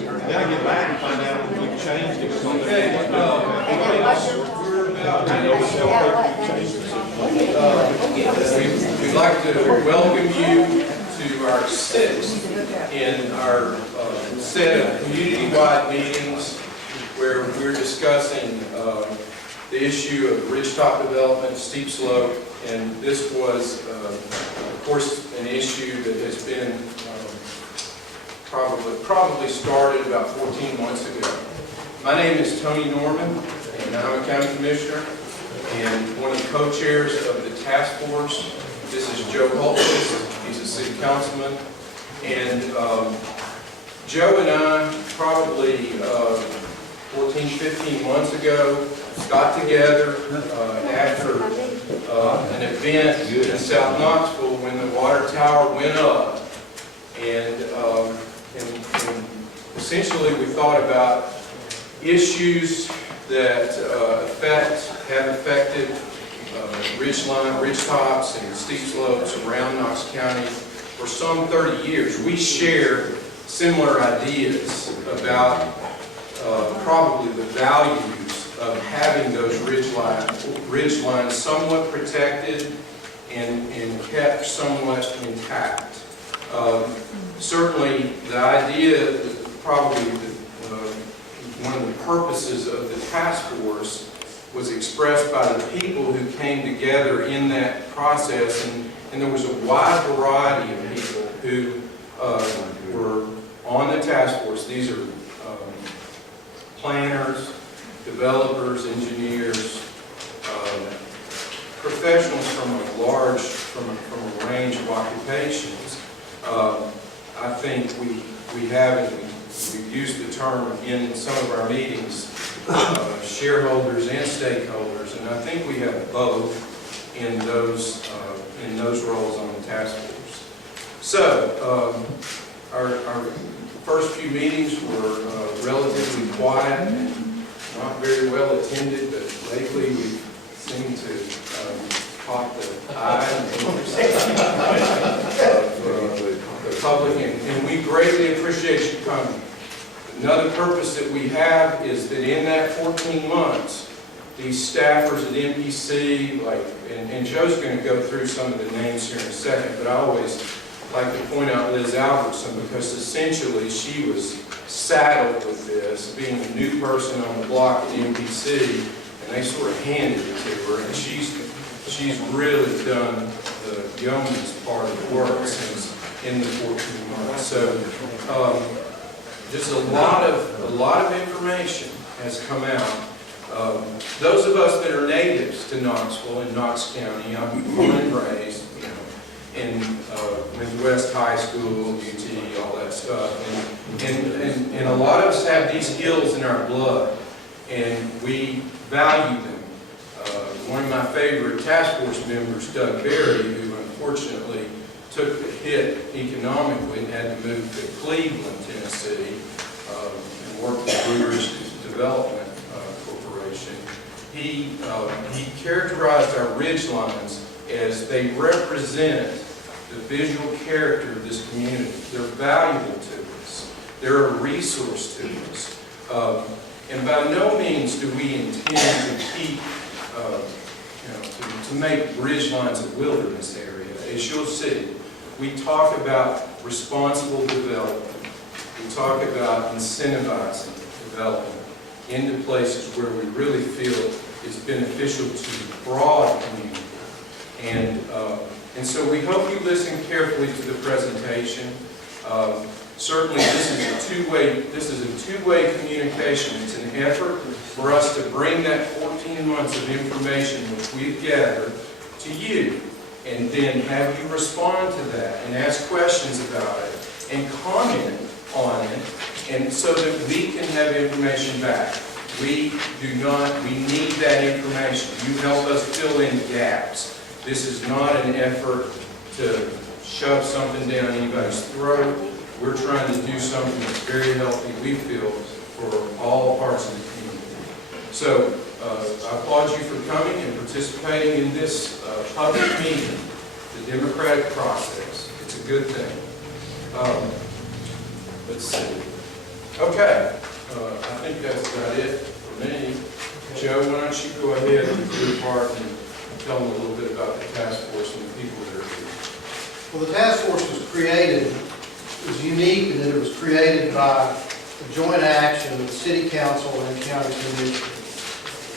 Then I get back and find out we changed it. Okay, we'd like to welcome you to our sixth in our set of community-wide meetings where we're discussing the issue of ridgetop development, steep slope, and this was, of course, an issue that has been probably started about 14 months ago. My name is Tony Norman, and I'm a county commissioner and one of the co-chairs of the task force. This is Joe Holtquist. He's a city councilman. And Joe and I probably 14, 15 months ago got together after an event in South Knoxville when the water tower went up. And essentially we thought about issues that have affected ridgetops and steep slopes around Knox County for some 30 years. We share similar ideas about probably the values of having those ridge lines somewhat protected and kept somewhat intact. Certainly the idea, probably one of the purposes of the task force was expressed by the people who came together in that process, and there was a wide variety of people who were on the task force. These are planners, developers, engineers, professionals from a range of occupations. I think we have, and we've used the term in some of our meetings, shareholders and stakeholders, and I think we have both in those roles on the task force. So our first few meetings were relatively quiet and not very well attended, but lately we seem to caught the eye of the public, and we greatly appreciate you coming. Another purpose that we have is that in that 14 months, these staffers at MPC, and Joe's going to go through some of the names here in a second, but I always like to point out Liz Albertson because essentially she was saddled with this, being a new person on the block at MPC, and they sort of handed it to her, and she's really done the yeoman's part of the work since in the 14 months. So just a lot of information has come out. Those of us that are natives to Knoxville and Knox County, I'm born and raised, in Midwest High School, UT, all that stuff, and a lot of us have these hills in our blood, and we value them. One of my favorite task force members, Doug Berry, who unfortunately took the hit economically and had to move to Cleveland, Tennessee, and work for Brewers Development Corporation. He characterized our ridge lines as they represent the visual character of this community. They're valuable to us. They're a resource to us. And by no means do we intend to keep to make ridge lines a wilderness area. As you'll see, we talk about responsible development. We talk about incentivizing development into places where we really feel it's beneficial to the broad community. And so we hope you listen carefully to the presentation. Certainly this is a two-way communication. It's an effort for us to bring that 14 months of information which we've gathered to you, and then have you respond to that and ask questions about it and comment on it, and so that we can have information back. We need that information. You help us fill in gaps. This is not an effort to shove something down anybody's throat. We're trying to do something that's very healthy, we feel, for all parts of the community. So I applaud you for coming and participating in this public meeting, the democratic process. It's a good thing. Let's see. Okay, I think that's about it for me. Joe, why don't you go ahead and do your part and tell them a little bit about the task force and the people that are here. Well, the task force was created, it was unique in that it was created by a joint action of the city council and county commission.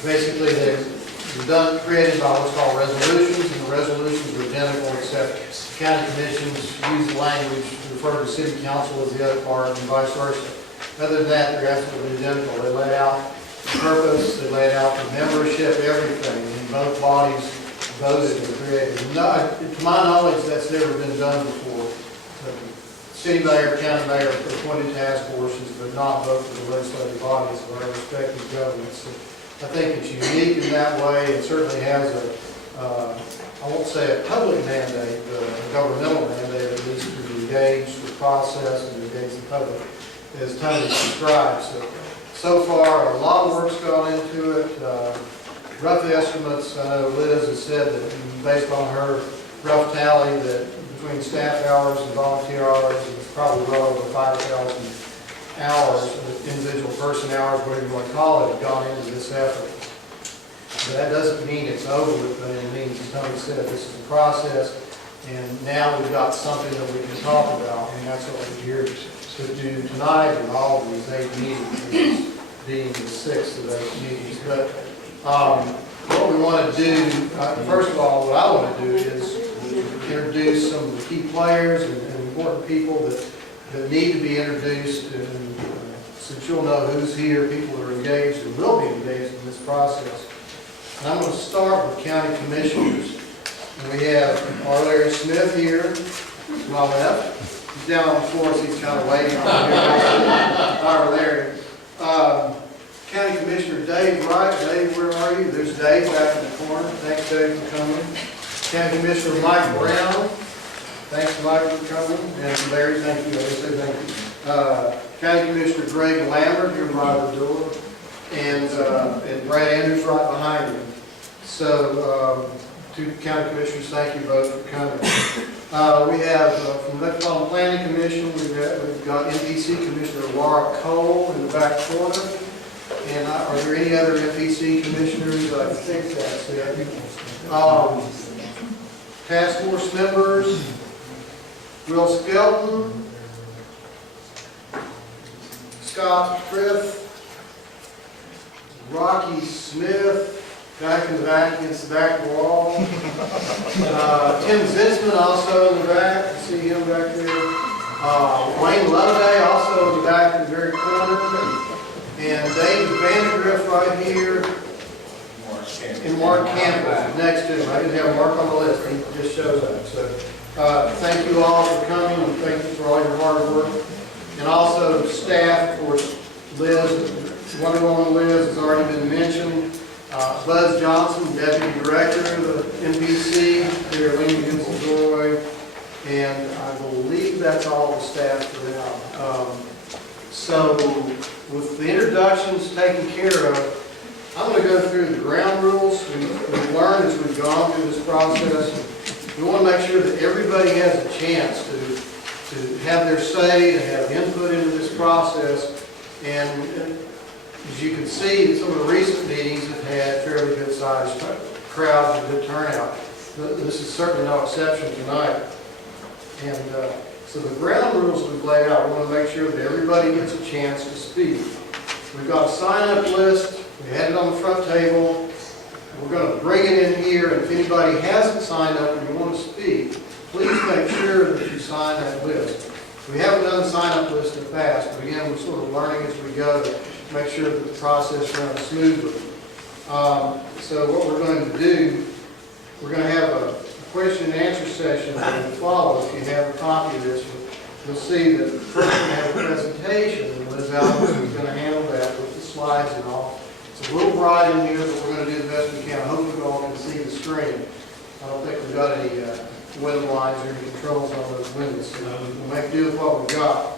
Basically, they're created by what's called resolutions, and the resolutions are identical except county commissions use the language to refer to city council as the other part and vice versa. Other than that, they're absolutely identical. They lay out the purpose, they lay out the membership, everything, and both bodies voted and created. No, to my knowledge, that's never been done before. City mayor, county mayor appointed task forces, but not both of the legislative bodies of our respective governments. So I think it's unique in that way. It certainly has I won't say a public mandate, but a governmental mandate, at least to engage the process and engage the public, as Tony described. So far, a lot of work's gone into it. Rough estimates, I know Liz has said that based on her rough tally that between staff hours and volunteer hours, it's probably well over 5,000 hours, individual person hours, whatever you want to call it, have gone into this effort. But that doesn't mean it's over with, but it means, as Tony said, this is a process, and now we've got something that we can talk about, and that's what we're here to do tonight in all of these 8 meetings, this being the 6th of 8 meetings. But what we want to do, first of all, what I want to do is introduce some of the key players and important people that need to be introduced, and since you'll know who's here, people that are engaged and will be engaged in this process. And I'm going to start with county commissioners. And we have R. Larry Smith here to my left. He's down on the floor, so he's kind of waiting on here. R. Larry. County Commissioner Dave Wright. Dave, where are you? There's Dave back in the corner. Thanks, Dave, for coming. County Commissioner Mike Brown. Thanks, Mike, for coming. And Larry, thank you. I say thank you. County Commissioner Greg Lambert, here by the door. And Brad Andrews right behind him. So, two county commissioners, thank you both for coming. We have from the Metropolitan Planning Commission, we've got MPC Commissioner Laura Cole in the back corner. And are there any other MPC commissioners? I think that's it. Task force members, Will Skelton, Scott Frith, Rocky Smith, back in the back against the back wall. Tim Zinsman also in the back. I see him back there. Wayne Loveday also in the back in the very corner. And David Vandergriff right here. And Mark Campbell next to him. I didn't have Mark on the list. He just shows up. So thank you all for coming, and thank you for all your hard work. And also staff, of course, Liz, one-on-one Liz has already been mentioned. Buzz Johnson, Deputy Director of the MPC, here at Lincoln Gilroy, and I believe that's all the staff for now. So, with the introductions taken care of, I'm going to go through the ground rules. We've learned as we've gone through this process. We want to make sure that everybody has a chance to have their say and have input into this process. And as you can see, some of the recent meetings have had fairly good-sized crowds and good turnout. This is certainly no exception tonight. And so the ground rules we've laid out, we want to make sure that everybody gets a chance to speak. We've got a sign-up list. We had it on the front table. We're going to bring it in here, and if anybody hasn't signed up and you want to speak, please make sure that you sign that list. We haven't done the sign-up list in the past, but again, we're sort of learning as we go to make sure that the process runs smoothly. So what we're going to do, we're going to have a question and answer session that will follow. If you have a copy of this, you'll see that the first we have a presentation, and Liz Alves is going to handle that with the slides and all. It's a little bright in here, but we're going to do the best we can. Hopefully you all can see the screen. I don't think we've got any window blinds or any controls on those windows, so we'll make do with what we've got.